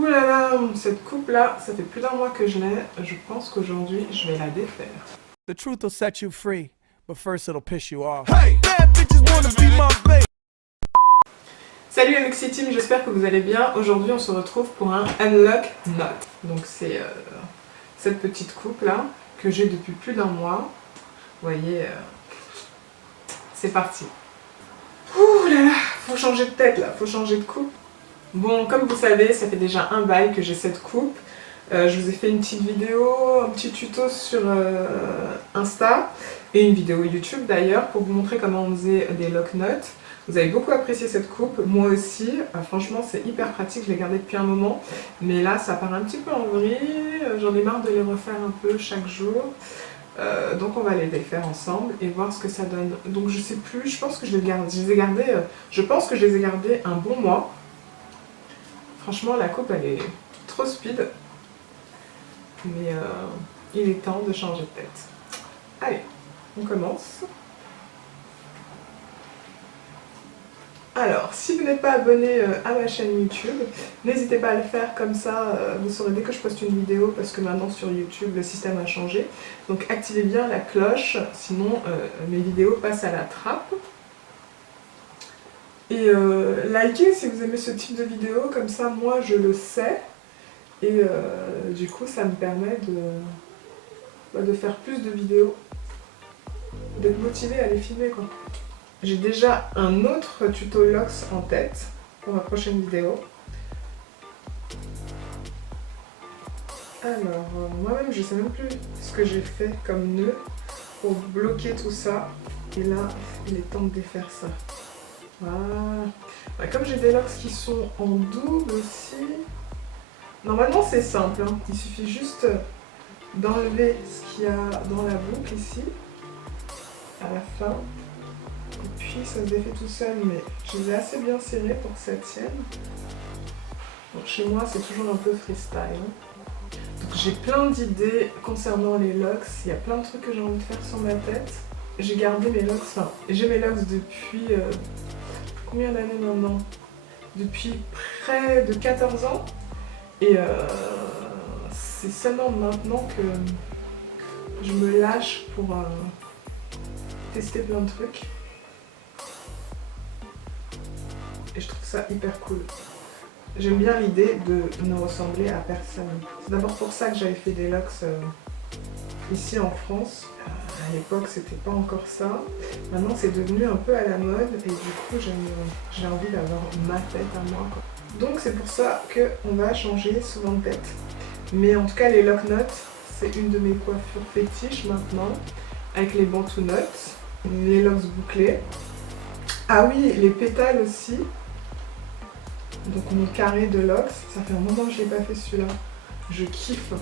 Ouh là là, cette coupe là, ça fait plus d'un mois que je l'ai. Je pense qu'aujourd'hui, je vais la défaire. The truth will set you free, but first it'll piss you off. Hey, bad bitches wanna be my babe. Salut MXC Team, j'espère que vous allez bien. Aujourd'hui, on se retrouve pour un Unlock Note. Donc c'est cette petite coupe là que j'ai depuis plus d'un mois. Vous voyez, c'est parti. Ouh là là, faut changer de tête là, faut changer de coupe. Bon, comme vous savez, ça fait déjà un bail que j'ai cette coupe. Je vous ai fait une petite vidéo, un petit tuto sur Insta et une vidéo YouTube d'ailleurs pour vous montrer comment on faisait des lock notes. Vous avez beaucoup apprécié cette coupe, moi aussi. Franchement, c'est hyper pratique, je l'ai gardée depuis un moment. Mais là, ça part un petit peu en vrille. J'en ai marre de les refaire un peu chaque jour. Donc on va les défaire ensemble et voir ce que ça donne. Donc je sais plus, je pense que je les ai gardées, je pense que je les ai gardées un bon mois. Franchement, la coupe, elle est trop speed. Mais il est temps de changer de tête. Allez, on commence. Alors, si vous n'êtes pas abonné à ma chaîne YouTube, n'hésitez pas à le faire, comme ça vous saurez dès que je poste une vidéo, parce que maintenant sur YouTube le système a changé. Donc activez bien la cloche, sinon mes vidéos passent à la trappe. Et likez si vous aimez ce type de vidéo, comme ça moi je le sais. Et du coup ça me permet de faire plus de vidéos, d'être motivée à les filmer quoi. J'ai déjà un autre tuto locks en tête pour ma prochaine vidéo. Alors moi-même je sais même plus ce que j'ai fait comme nœud pour bloquer tout ça. Et là il est temps de défaire ça. Voilà. Ouais, comme j'ai des locks qui sont en double aussi, normalement c'est simple, hein. Il suffit juste d'enlever ce qu'il y a dans la boucle ici, à la fin, et puis ça se défait tout seul, mais je les ai assez bien serrés pour que ça tienne. Donc chez moi c'est toujours un peu freestyle, hein. Donc j'ai plein d'idées concernant les locks, il y a plein de trucs que j'ai envie de faire sur ma tête. J'ai gardé mes locks, enfin j'ai mes locks depuis... combien d'années maintenant? Depuis près de 14 ans. Et c'est seulement maintenant que je me lâche pour tester plein de trucs. Et je trouve ça hyper cool. J'aime bien l'idée de ne ressembler à personne. C'est d'abord pour ça que j'avais fait des locks ici en France. À l'époque, c'était pas encore ça. Maintenant, c'est devenu un peu à la mode et du coup, j'ai envie d'avoir ma tête à moi, quoi. Donc, c'est pour ça qu'on va changer souvent de tête. Mais en tout cas, les lock notes, c'est une de mes coiffures fétiches maintenant, avec les bantu notes, les locks bouclés. Ah oui, les pétales aussi. Donc, mon carré de locks. Ça fait un moment que je l'ai pas fait celui-là. Je kiffe.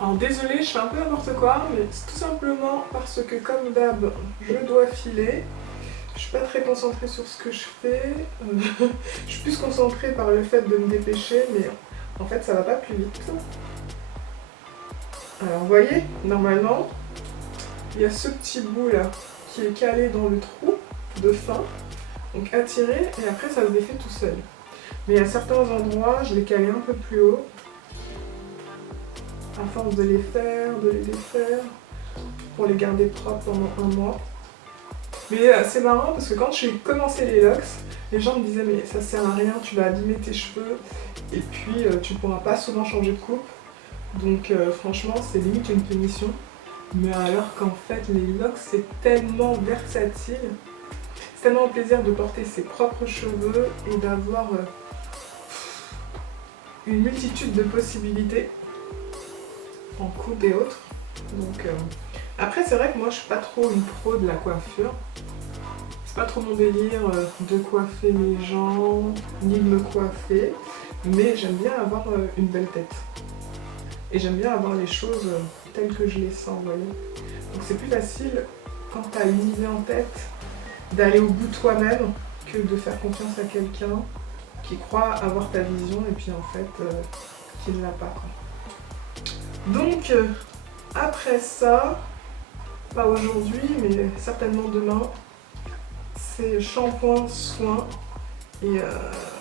Alors désolée, je fais un peu n'importe quoi, mais c'est tout simplement parce que comme d'hab, je dois filer. Je suis pas très concentrée sur ce que je fais. Je suis plus concentrée par le fait de me dépêcher, mais en fait ça va pas plus vite. Alors vous voyez, normalement, il y a ce petit bout là qui est calé dans le trou de fin. Donc à tirer et après ça se défait tout seul. Mais à certains endroits, je l'ai calé un peu plus haut. À force de les faire, de les défaire, pour les garder propres pendant un mois. Mais c'est marrant parce que quand j'ai commencé les locks, les gens me disaient mais ça sert à rien, tu vas abîmer tes cheveux et puis tu pourras pas souvent changer de coupe. Donc franchement c'est limite une punition. Mais alors qu'en fait les locks c'est tellement versatile. C'est tellement un plaisir de porter ses propres cheveux et d'avoir une multitude de possibilités en coupe et autres. Donc après c'est vrai que moi je suis pas trop une pro de la coiffure. C'est pas trop mon délire de coiffer les gens, ni de me coiffer, mais j'aime bien avoir une belle tête. Et j'aime bien avoir les choses telles que je les sens, vous voyez. Donc c'est plus facile quand tu as une idée en tête d'aller au bout de toi-même que de faire confiance à quelqu'un qui croit avoir ta vision et puis en fait qui ne l'a pas, quoi. Donc après ça, pas aujourd'hui mais certainement demain, c'est shampoing, soin. Et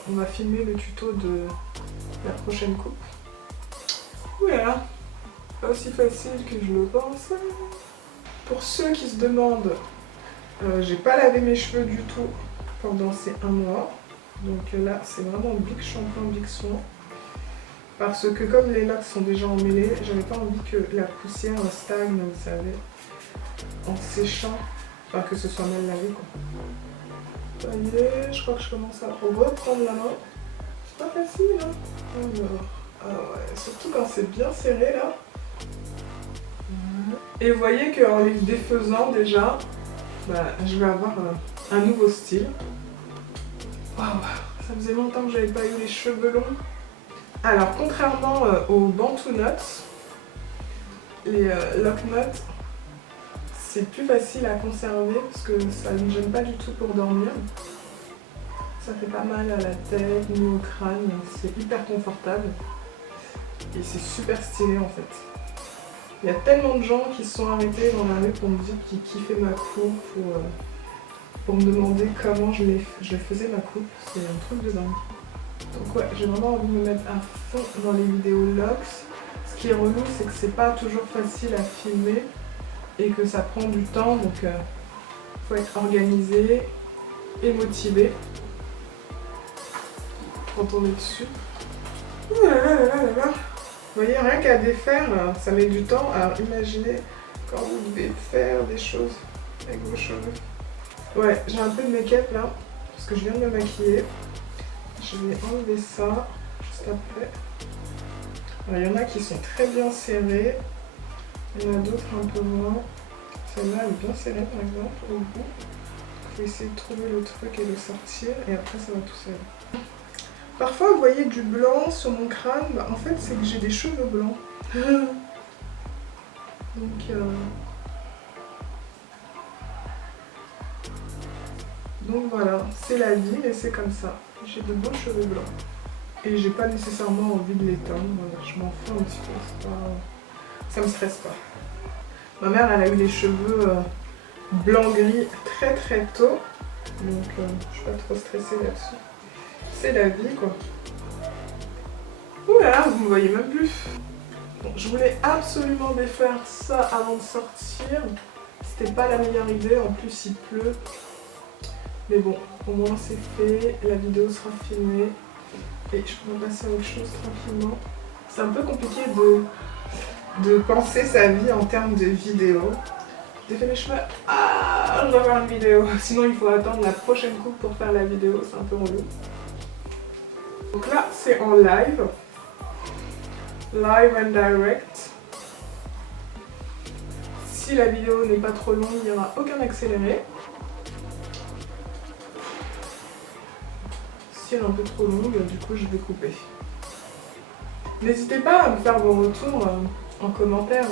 on va filmer le tuto de la prochaine coupe. Voilà, pas aussi facile que je le pensais. Pour ceux qui se demandent, j'ai pas lavé mes cheveux du tout pendant ces 1 mois. Donc là, c'est vraiment big shampoing, big soin. Parce que comme les locks sont déjà emmêlés, j'avais pas envie que la poussière stagne, vous savez, en séchant, enfin que ce soit mal lavé quoi. Ça y est, je crois que je commence à reprendre la main. C'est pas facile hein. Alors, ah ouais, surtout quand c'est bien serré là. Et vous voyez qu'en les défaisant déjà, bah, je vais avoir un nouveau style. Waouh, ça faisait longtemps que j'avais pas eu les cheveux longs. Alors contrairement aux Bantu Knots, les Lock Knots, c'est plus facile à conserver parce que ça ne gêne pas du tout pour dormir. Ça fait pas mal à la tête ni au crâne, c'est hyper confortable et c'est super stylé en fait. Il y a tellement de gens qui se sont arrêtés dans la rue pour me dire qu'ils kiffaient ma coupe, pour me demander comment je faisais ma coupe, c'est un truc de dingue. Donc ouais, j'ai vraiment envie de me mettre à fond dans les vidéos locks. Ce qui est relou, c'est que c'est pas toujours facile à filmer et que ça prend du temps, donc faut être organisé et motivé quand on est dessus. Ouh là là là là là là. Vous voyez, rien qu'à défaire, ça met du temps. Alors imaginez quand vous devez faire des choses avec vos cheveux. Ouais, j'ai un peu de make-up là, parce que je viens de me maquiller. Je vais enlever ça juste après. Alors, il y en a qui sont très bien serrés. Il y en a d'autres un peu moins. Celle-là elle est bien serrée par exemple au bout. Il faut essayer de trouver le truc et le sortir et après ça va tout seul. Parfois vous voyez du blanc sur mon crâne, bah, en fait c'est que j'ai des cheveux blancs. Donc voilà, c'est la vie mais c'est comme ça. J'ai de beaux cheveux blancs. Et j'ai pas nécessairement envie de les teindre, je m'en fous un petit peu, ça me stresse pas. Ma mère elle a eu les cheveux blanc-gris très très tôt, donc je suis pas trop stressée là-dessus. C'est la vie quoi. Ouh là là, vous me voyez même plus. Bon, je voulais absolument défaire ça avant de sortir. C'était pas la meilleure idée, en plus il pleut. Mais bon, au moins c'est fait, la vidéo sera filmée et je pourrai passer à autre chose tranquillement. C'est un peu compliqué de penser sa vie en termes de vidéo. J'ai fait mes cheveux, ah, je dois faire une vidéo. Sinon il faut attendre la prochaine coupe pour faire la vidéo, c'est un peu relou. Donc là c'est en live. Live and direct. Si la vidéo n'est pas trop longue, il n'y aura aucun accéléré. Si elle est un peu trop longue, du coup je vais couper. N'hésitez pas à me faire vos retours en commentaire.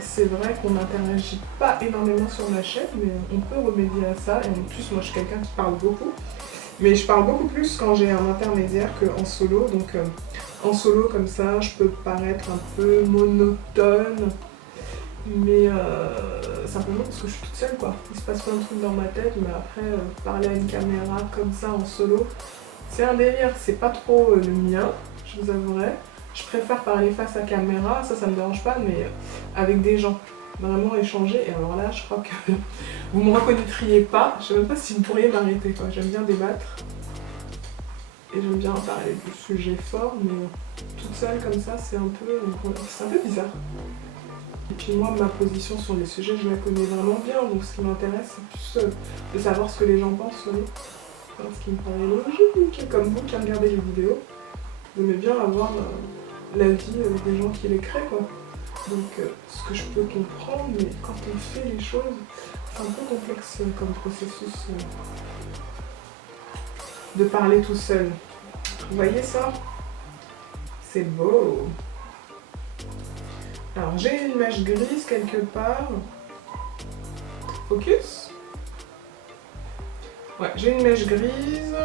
C'est vrai qu'on n'interagit pas énormément sur ma chaîne, mais on peut remédier à ça. Et en plus, moi je suis quelqu'un qui parle beaucoup. Mais je parle beaucoup plus quand j'ai un intermédiaire qu'en solo. Donc en solo comme ça, je peux paraître un peu monotone. Mais simplement parce que je suis toute seule quoi. Il se passe plein de trucs dans ma tête, mais après parler à une caméra comme ça en solo, c'est un délire, c'est pas trop le mien, je vous avouerai. Je préfère parler face à caméra, ça me dérange pas, mais avec des gens. Vraiment échanger, et alors là je crois que vous me reconnaîtriez pas, je sais même pas si vous pourriez m'arrêter quoi. J'aime bien débattre et j'aime bien parler de sujets forts, mais toute seule comme ça c'est un peu bizarre. Et puis moi ma position sur les sujets je la connais vraiment bien, donc ce qui m'intéresse c'est plus de savoir ce que les gens pensent sur les... Enfin, ce qui me paraît logique, comme vous qui regardez les vidéos, vous aimez bien avoir l'avis des gens qui les créent quoi. Donc ce que je peux comprendre, mais quand on fait les choses, c'est un peu complexe comme processus de parler tout seul. Vous voyez ça? C'est beau! Alors j'ai une mèche grise quelque part. Focus? Ouais, j'ai une mèche grise.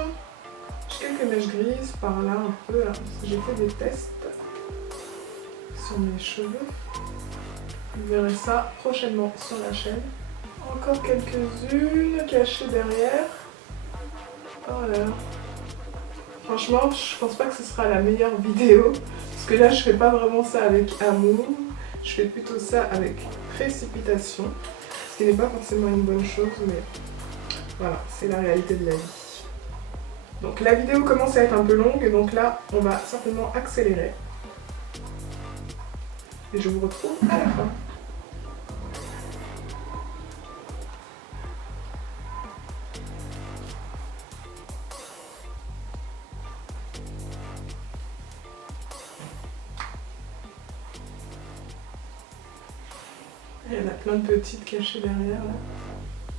J'ai quelques mèches grises par là un peu, là, parce que j'ai fait des tests sur mes cheveux. Vous verrez ça prochainement sur la chaîne. Encore quelques-unes cachées derrière. Voilà. Franchement, je pense pas que ce sera la meilleure vidéo. Parce que là, je fais pas vraiment ça avec amour. Je fais plutôt ça avec précipitation. Ce qui n'est pas forcément une bonne chose, mais voilà, c'est la réalité de la vie. Donc la vidéo commence à être un peu longue, donc là, on va certainement accélérer. Et je vous retrouve à la fin. Il y en a plein de petites cachées derrière là.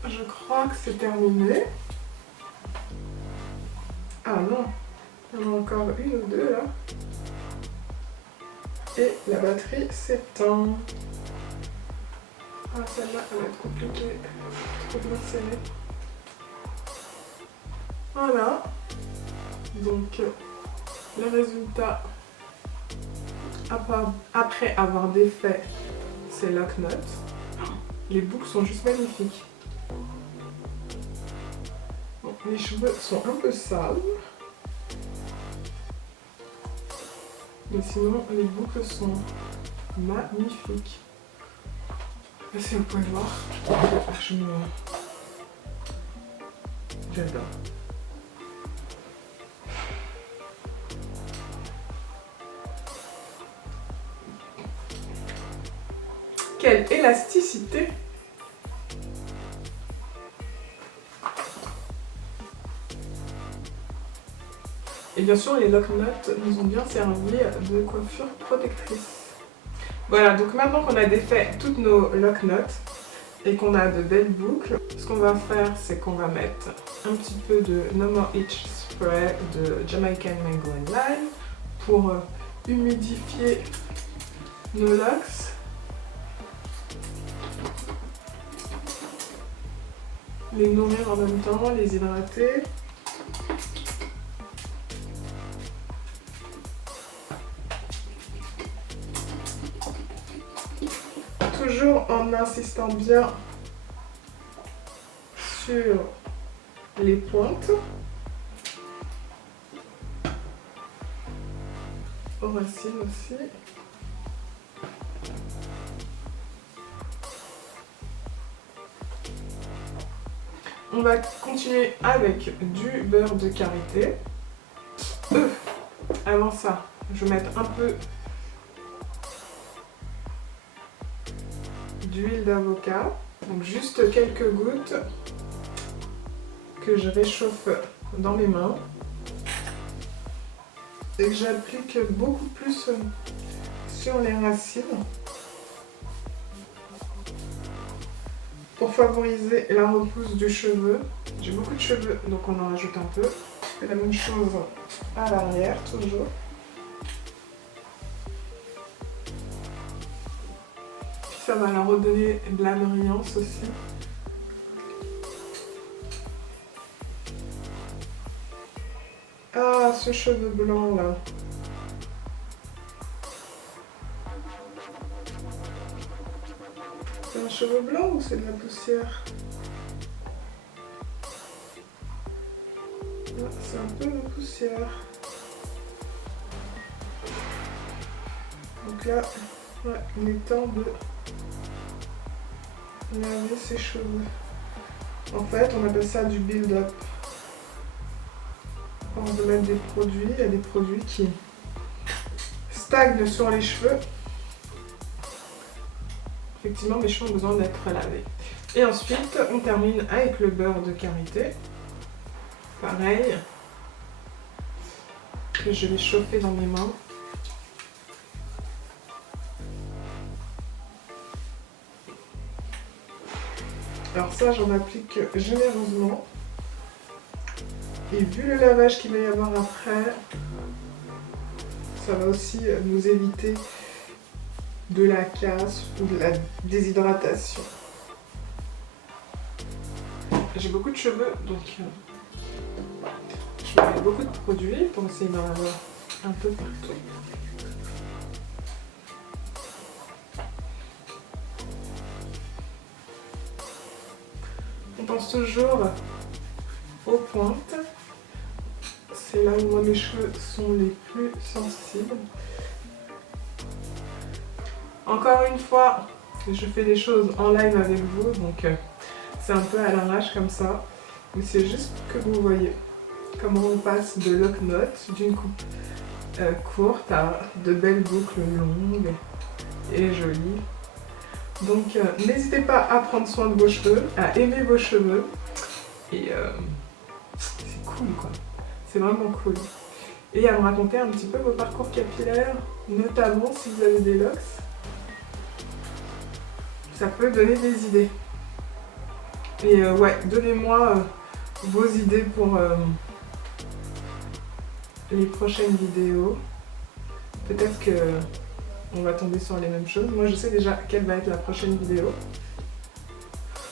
Je crois que c'est terminé. Ah non, il y en a encore une ou deux là. Et la batterie s'éteint. Ah, celle-là, elle va être compliquée. Trop bien serrée. Voilà. Donc, le résultat après avoir défait ces lock nuts. Les boucles sont juste magnifiques. Bon, les cheveux sont un peu sales. Mais sinon, les boucles sont magnifiques. Et si vous pouvez voir, j'adore. Quelle élasticité! Et bien sûr, les lock nuts nous ont bien servi de coiffure protectrice. Voilà, donc maintenant qu'on a défait toutes nos lock nuts et qu'on a de belles boucles, ce qu'on va faire, c'est qu'on va mettre un petit peu de No More Itch Spray de Jamaican Mango and Lime pour humidifier nos locks. Les nourrir en même temps, les hydrater. Toujours en insistant bien sur les pointes. Aux racines aussi. On va continuer avec du beurre de karité. Avant ça, je vais mettre un peu d'huile d'avocat. Donc juste quelques gouttes que je réchauffe dans mes mains. Et que j'applique beaucoup plus sur les racines. Pour favoriser la repousse du cheveu. J'ai beaucoup de cheveux, donc on en rajoute un peu. Je fais la même chose à l'arrière, toujours. Puis ça va leur redonner de la brillance aussi. Ah, ce cheveu blanc là. C'est un cheveu blanc ou c'est de la poussière? Ah, c'est un peu de poussière. Donc là, ouais, il est temps de laver ses cheveux. En fait, on appelle ça du build-up. Avant de mettre des produits, il y a des produits qui stagnent sur les cheveux. Effectivement, mes cheveux ont besoin d'être lavés. Et ensuite, on termine avec le beurre de karité. Pareil, que je vais chauffer dans mes mains. Alors ça, j'en applique généreusement. Et vu le lavage qu'il va y avoir après, ça va aussi nous éviter de la casse ou de la déshydratation. J'ai beaucoup de cheveux, donc je mets beaucoup de produits pour essayer d'en avoir un peu partout. On pense toujours aux pointes. C'est là où moi mes cheveux sont les plus sensibles. Encore une fois, je fais des choses en live avec vous, donc c'est un peu à l'arrache comme ça. Mais c'est juste que vous voyez comment on passe de lock knot, d'une coupe courte à de belles boucles longues et jolies. Donc n'hésitez pas à prendre soin de vos cheveux, à aimer vos cheveux. Et c'est cool quoi, c'est vraiment cool. Et à me raconter un petit peu vos parcours capillaires, notamment si vous avez des locks. Ça peut donner des idées. Et ouais, donnez-moi vos idées pour les prochaines vidéos. Peut-être que on va tomber sur les mêmes choses. Moi je sais déjà quelle va être la prochaine vidéo.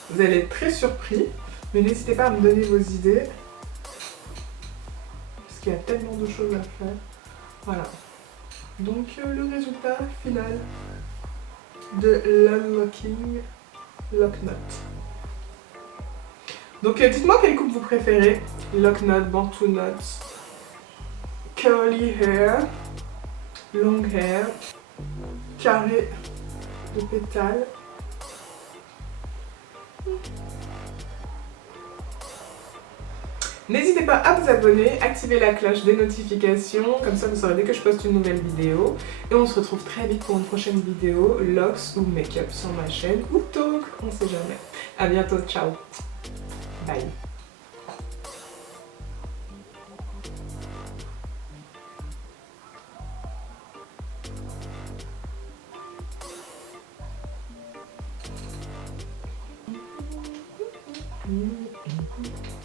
Vous allez être très surpris, mais n'hésitez pas à me donner vos idées. Parce qu'il y a tellement de choses à faire. Voilà. Donc le résultat final de l'Unlocking Lock Knot. Donc dites-moi quelle coupe vous préférez. Lock Knot, Bantu Knots, Curly Hair, Long Hair, Carré de pétales. N'hésitez pas à vous abonner, activer la cloche des notifications, comme ça vous saurez dès que je poste une nouvelle vidéo. Et on se retrouve très vite pour une prochaine vidéo, locks ou make-up sur ma chaîne, ou talk, on sait jamais. A bientôt, ciao. Bye. Mmh.